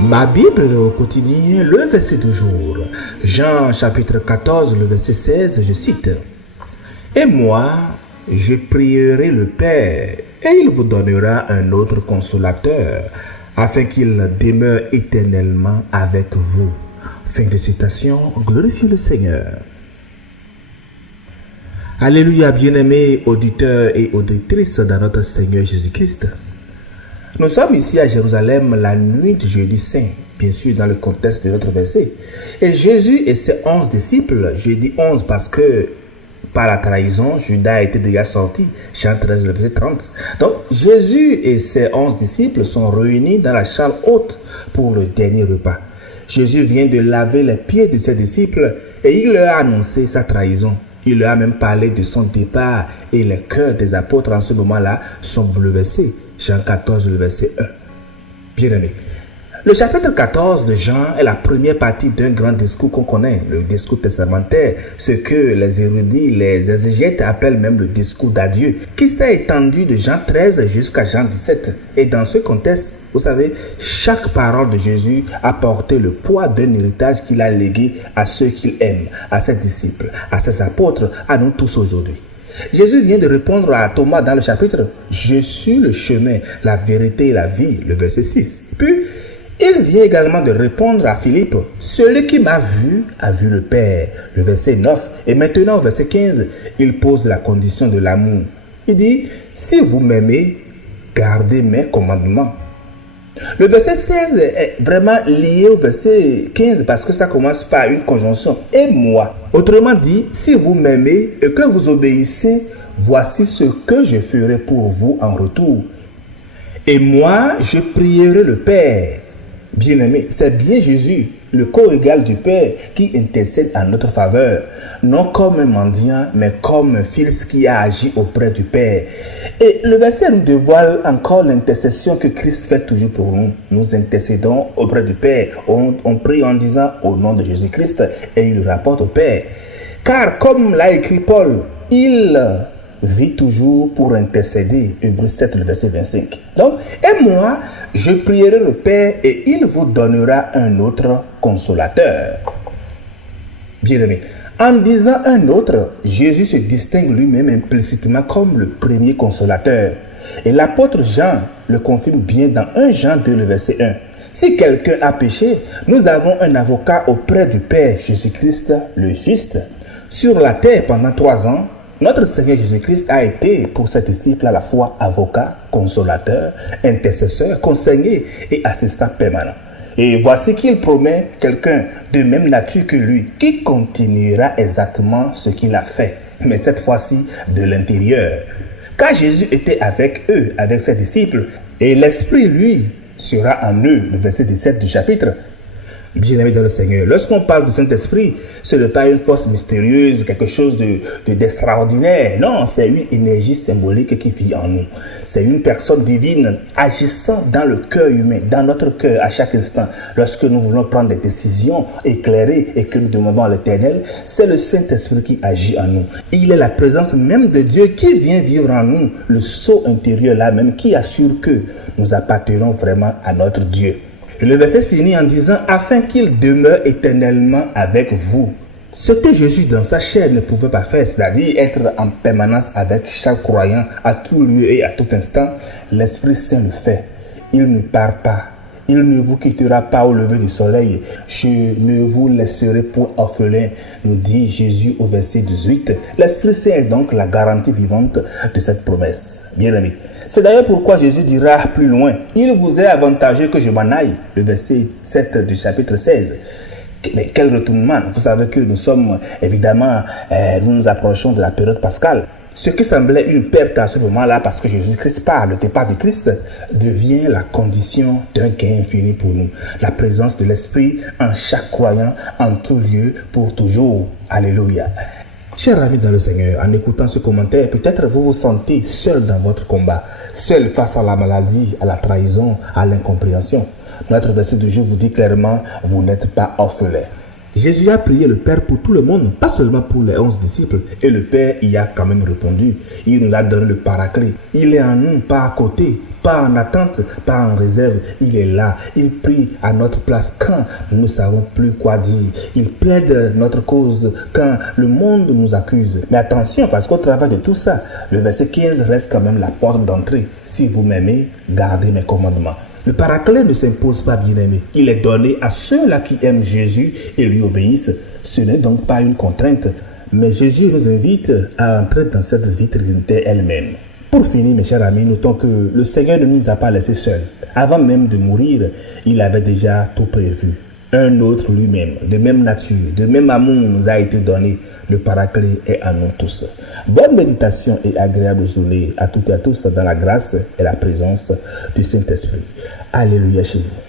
Ma Bible au quotidien, le verset du jour. Jean chapitre 14, le verset 16, je cite. Et moi, je prierai le Père, et il vous donnera un autre consolateur, afin qu'il demeure éternellement avec vous. Fin de citation, glorifiez le Seigneur. Alléluia, bien-aimés auditeurs et auditrices dans notre Seigneur Jésus-Christ. Nous sommes ici à Jérusalem la nuit du jeudi saint, bien sûr dans le contexte de notre verset. Et Jésus et ses 11 disciples, je dis 11 parce que par la trahison, Judas était déjà sorti, Jean 13, le verset 30. Donc Jésus et ses 11 disciples sont réunis dans la salle haute pour le dernier repas. Jésus vient de laver les pieds de ses disciples et il leur a annoncé sa trahison. Il leur a même parlé de son départ et les cœurs des apôtres en ce moment-là sont bouleversés. Jean 14, le verset 1. Bien-aimés, le chapitre 14 de Jean est la première partie d'un grand discours qu'on connaît, le discours testamentaire, ce que les érudits, les exégètes appellent même le discours d'adieu, qui s'est étendu de Jean 13 jusqu'à Jean 17. Et dans ce contexte, vous savez, chaque parole de Jésus a porté le poids d'un héritage qu'il a légué à ceux qu'il aime, à ses disciples, à ses apôtres, à nous tous aujourd'hui. Jésus vient de répondre à Thomas dans le chapitre « Je suis le chemin, la vérité et la vie », le verset 6. Puis, il vient également de répondre à Philippe « Celui qui m'a vu a vu le Père », le verset 9. Et maintenant, au verset 15, il pose la condition de l'amour. Il dit « Si vous m'aimez, gardez mes commandements ». Le verset 16 est vraiment lié au verset 15 parce que ça commence par une conjonction « et moi ». Autrement dit, si vous m'aimez et que vous obéissez, voici ce que je ferai pour vous en retour. Et moi, je prierai le Père. Bien-aimé, c'est bien Jésus, le co-égal du Père, qui intercède en notre faveur, non comme un mendiant, mais comme un fils qui a agi auprès du Père. Et le verset nous dévoile encore l'intercession que Christ fait toujours pour nous. Nous intercédons auprès du Père, on prie en disant au nom de Jésus-Christ et il le rapporte au Père. Car comme l'a écrit Paul, il vit toujours pour intercéder. Hébreux 7, le verset 25. Donc, et moi, je prierai le Père et il vous donnera un autre consolateur. Bien-aimé, en disant un autre, Jésus se distingue lui-même implicitement comme le premier consolateur. Et l'apôtre Jean le confirme bien dans 1 Jean 2, le verset 1. Si quelqu'un a péché, nous avons un avocat auprès du Père, Jésus-Christ le juste. Sur la terre pendant 3 ans, notre Seigneur Jésus-Christ a été pour ses disciples à la fois avocat, consolateur, intercesseur, conseiller et assistant permanent. Et voici qu'il promet quelqu'un de même nature que lui, qui continuera exactement ce qu'il a fait, mais cette fois-ci de l'intérieur. Car Jésus était avec eux, avec ses disciples, et l'Esprit, lui, sera en eux, le verset 17 du chapitre. Bien-aimés dans le Seigneur, lorsqu'on parle du Saint-Esprit, ce n'est pas une force mystérieuse, quelque chose d'extraordinaire. Non, c'est une énergie symbolique qui vit en nous. C'est une personne divine agissant dans le cœur humain, dans notre cœur à chaque instant. Lorsque nous voulons prendre des décisions éclairées et que nous demandons à l'Éternel, c'est le Saint-Esprit qui agit en nous. Il est la présence même de Dieu qui vient vivre en nous, le sceau intérieur là même qui assure que nous appartenons vraiment à notre Dieu. Et le verset finit en disant « Afin qu'il demeure éternellement avec vous ». Ce que Jésus dans sa chair ne pouvait pas faire, c'est-à-dire être en permanence avec chaque croyant à tout lieu et à tout instant, l'Esprit Saint le fait. Il ne part pas. Il ne vous quittera pas au lever du soleil. Je ne vous laisserai point orphelin, nous dit Jésus au verset 18. L'Esprit Saint est donc la garantie vivante de cette promesse. Bien-aimés. C'est d'ailleurs pourquoi Jésus dira plus loin, « Il vous est avantageux que je m'en aille », le verset 7 du chapitre 16. Mais quel retournement! Vous savez que nous sommes, évidemment, nous nous approchons de la période pascale. Ce qui semblait une perte à ce moment-là, parce que Jésus-Christ part, le départ de Christ, devient la condition d'un gain infini pour nous. La présence de l'Esprit en chaque croyant, en tout lieu, pour toujours. Alléluia. Chers amis dans le Seigneur, en écoutant ce commentaire, peut-être vous vous sentez seul dans votre combat, seul face à la maladie, à la trahison, à l'incompréhension. Notre verset du jour vous dit clairement, vous n'êtes pas orphelin. Jésus a prié le Père pour tout le monde, pas seulement pour les 11 disciples. Et le Père y a quand même répondu. Il nous a donné le paraclet. Il est en nous, pas à côté, pas pas en attente, pas en réserve. Il est là, il prie à notre place quand nous ne savons plus quoi dire. Il plaide notre cause quand le monde nous accuse. Mais attention, parce qu'au travers de tout ça, le verset 15 reste quand même la porte d'entrée. Si vous m'aimez, gardez mes commandements. Le paraclet ne s'impose pas, bien-aimé. Il est donné à ceux-là qui aiment Jésus et lui obéissent. Ce n'est donc pas une contrainte, mais Jésus nous invite à entrer dans cette vie trinitaire elle-même. Pour finir, mes chers amis, notons que le Seigneur ne nous a pas laissés seuls. Avant même de mourir, il avait déjà tout prévu. Un autre lui-même, de même nature, de même amour nous a été donné. Le paraclet est à nous tous. Bonne méditation et agréable journée à toutes et à tous dans la grâce et la présence du Saint-Esprit. Alléluia chez vous.